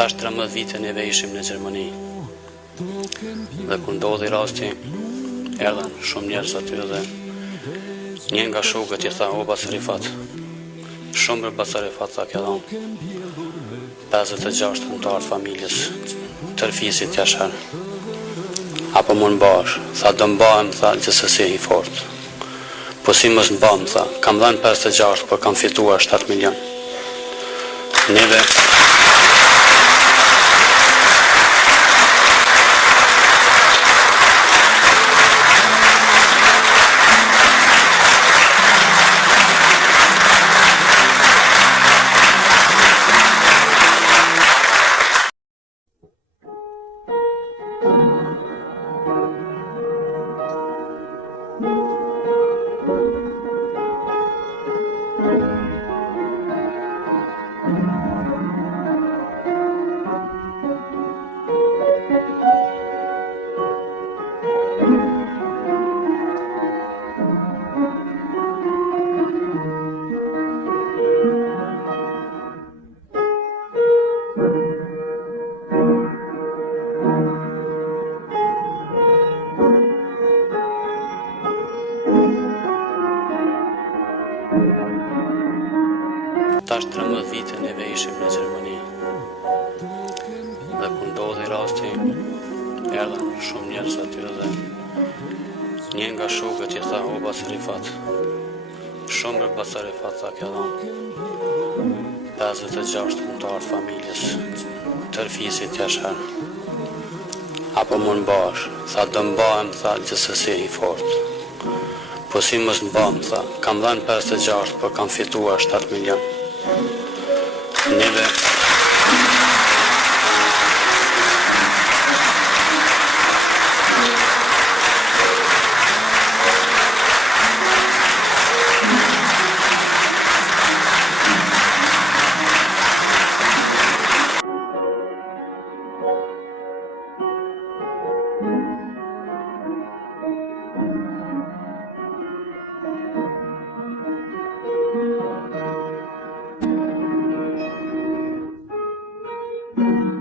Tash 13 vite neve ishim në Gjermani. Dhe kur ndodhi rasti, erdhen shumë njerëz aty dhe një nga shokët i tha, o Basarifat, shumë për Basarifat tha kjo dhon. 56 anëtar familjes tërfisit Jashar. Apo mund bash, tha do mbahem, tha gjithsesi i fort. Po si mos mbam, tha, kam dhënë 56, por kam fituar 7 milion. Neve tash 13 vite neve ishim në Gjermani. Dhe kur ndodhi rasti, erdhen shumë njerëz aty dhe një nga shokët i tha, o Basarifat, shumë për Basarifat tha kjo dhon. 56 anëtar familjes tërfisit Jashar. Apo mund bash, tha do mbahem, tha gjithsesi i fort. Po si mos mbam, tha, kam dhënë 56, por kam fituar 7 milion. Neve Thank you.